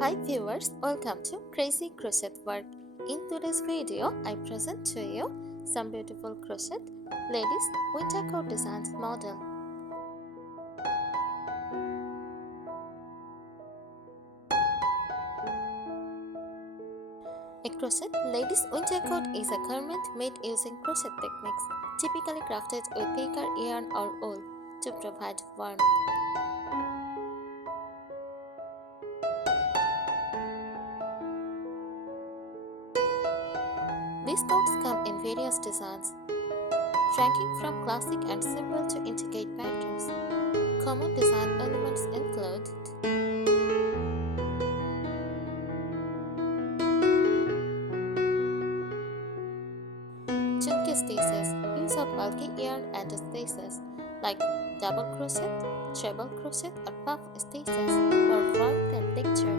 Hi viewers, welcome to Crazy Crochet Work. In today's video, I present to you some beautiful crochet ladies winter coat designs model. A crochet ladies winter coat is a garment made using crochet techniques, typically crafted with thicker yarn or wool to provide warmth. These coats come in various designs, ranging from classic and simple to intricate patterns. Common design elements include chunky stitches, use of bulky yarn and stitches like double crochet, treble crochet or puff stitches for warmth and texture.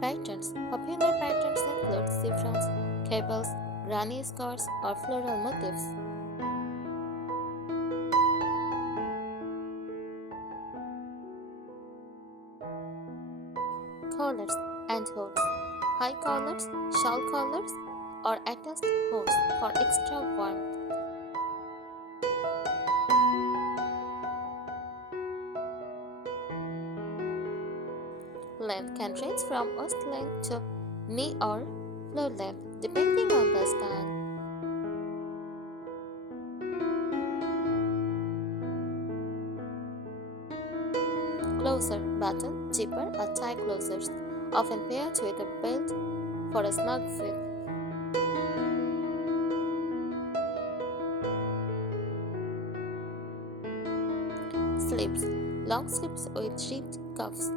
Patterns. Popular patterns include chevrons, cables, granny squares or floral motifs. Collars and hoods. High collars, shawl collars or attached hoods for extra warmth. Length can range from waist length to knee or floor length depending on the style. Closer, button, zipper or tie closures, often paired with a belt for a snug fit. Sleeves, long sleeves with ribbed cuffs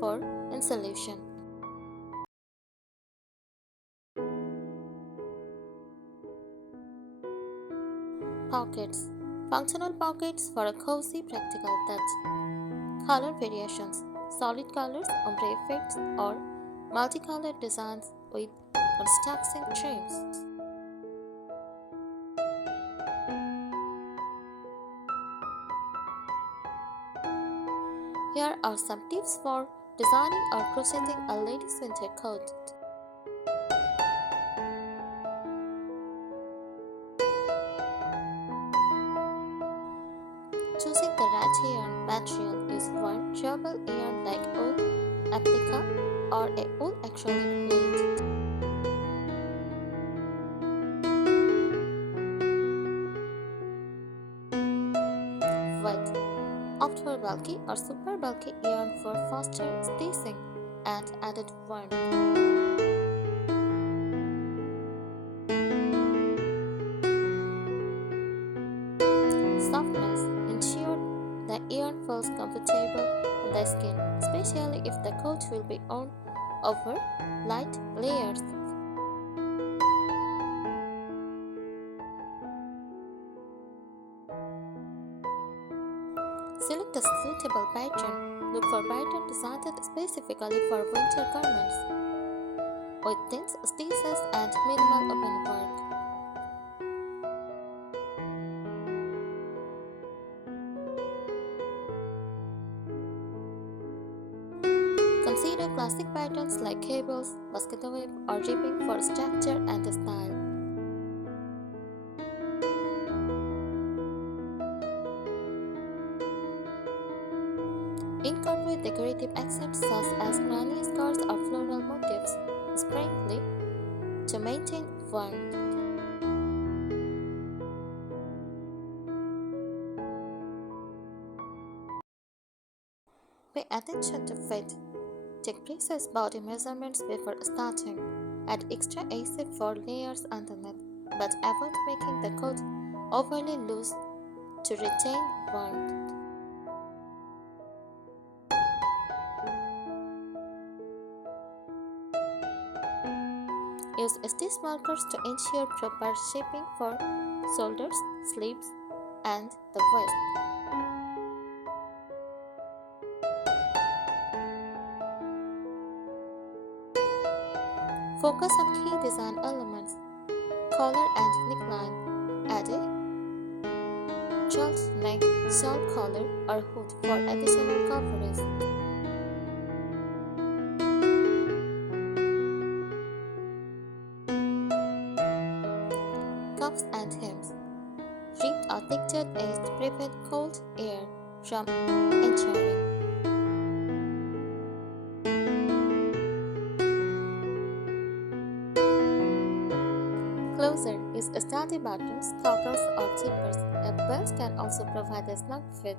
for insulation. Pockets, functional pockets for a cozy practical touch. Color variations, solid colors, ombre effects or multicolored designs with contrasting trims. Here are some tips for designing or crocheting a lady's winter coat. Choosing the right yarn material is one durable yarn like wool, applica, or a wool acrylic plate. Width. Opt for bulky or super bulky yarn for faster stitching and added warmth. Softness. Ensure the yarn feels comfortable on the skin, especially if the coat will be worn over light layers. Select a suitable pattern. Look for pattern designed specifically for winter garments, with dense stitches and minimal open work. Consider classic patterns like cables, basket weave, or ribbing for structure and style. Incorporate decorative accents such as granny scars or floral motifs sparingly to maintain warmth. Pay attention to fit. Take precise body measurements before starting. Add extra adhesive for layers underneath, but avoid making the coat overly loose to retain warmth. Use stitch markers to ensure proper shaping for shoulders, sleeves, and the waist. Focus on key design elements, collar and neckline. Add a short neck, shawl collar, or hood for additional coverage. Cuffs and hems. Ribbed or textured edge prevent cold air from entering. Closer is study buttons, toggles, or zippers. A belt can also provide a snug fit.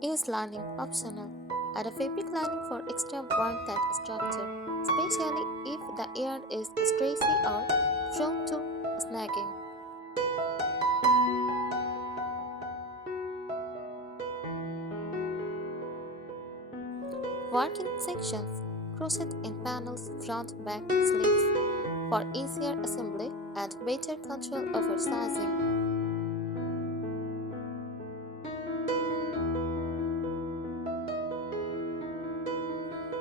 Use lining optional. Add a fabric lining for extra warmth and structure, especially if the yarn is stretchy or prone to snagging. Work in sections. Crochet in panels, front, back, sleeves for easier assembly and better control over sizing.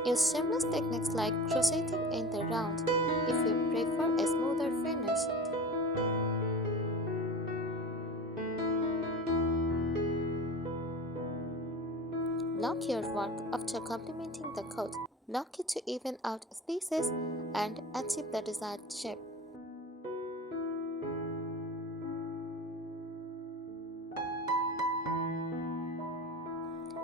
Use seamless techniques like crocheting in the round if you prefer a smoother finish. Lock your work after complementing the coat. Lock it to even out stitches and achieve the desired shape.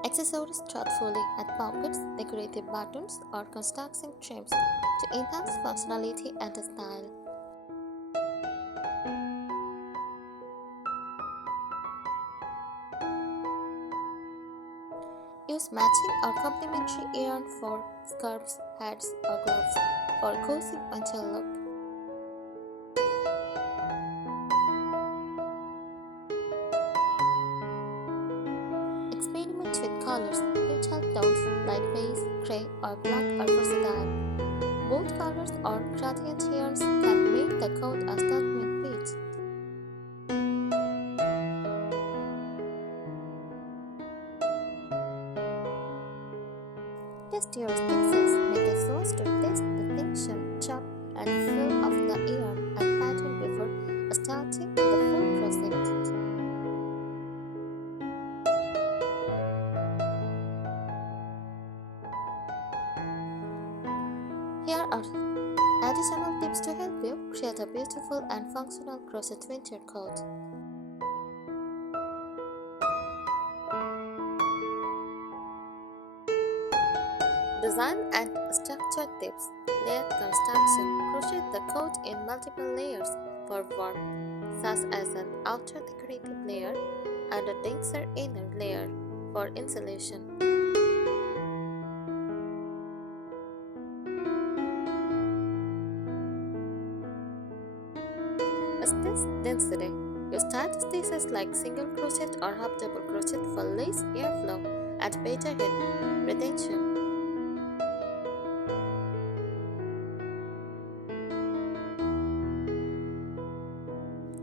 Accessories thoughtfully, add pockets, decorative buttons, or construction trims to enhance functionality and style. Use matching or complementary yarn for scarves, hats, or gloves for a cozy winter look. Experiment with colors. Neutral tones like beige, grey, or black are versatile. Bold colors or gradient yarns can make the coat a statement piece. Test your stitches. Make a swatch to test the tension, chop, and fill of the yarn and pattern before starting the full project. Here are additional tips to help you create a beautiful and functional crochet winter coat. Design and structure tips. Layer construction. Crochet the coat in multiple layers for warmth, such as an outer decorative layer and a denser inner layer for insulation. Stitch density. You start stitches like single crochet or half double crochet for less airflow and better heat retention.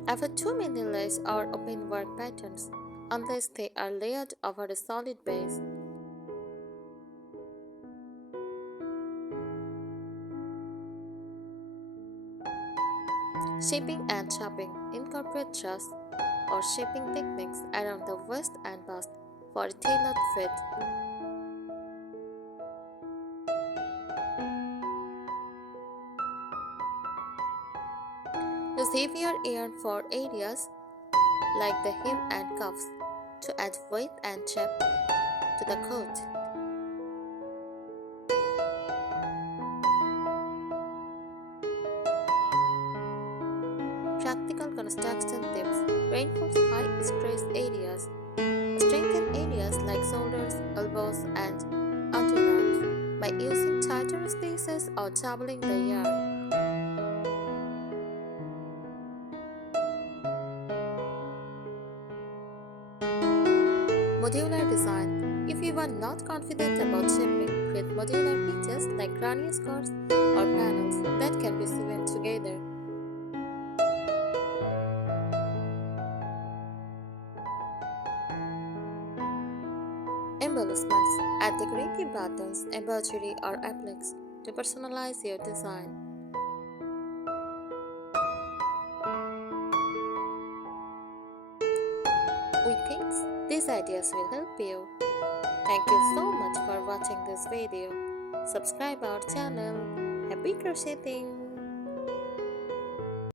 Avoid too many layers or open work patterns unless they are layered over a solid base. Shaping and chopping. Incorporate truss or shaping techniques around the waist and bust for a tailored fit. Use heavier yarn for areas like the hem and cuffs to add weight and shape to the coat. Practical construction tips. Reinforce high stress areas. Strengthen areas like shoulders, elbows, and underarms by using tighter stitches or doubling the yarn. Modular design. If you are not confident about shaping, create modular pieces like granny scarves or panels that can be sewn together. Embellishments. Add decorative buttons, embroidery, or appliques to personalize your design. We think these ideas will help you. Thank you so much for watching this video. Subscribe our channel. Happy crocheting!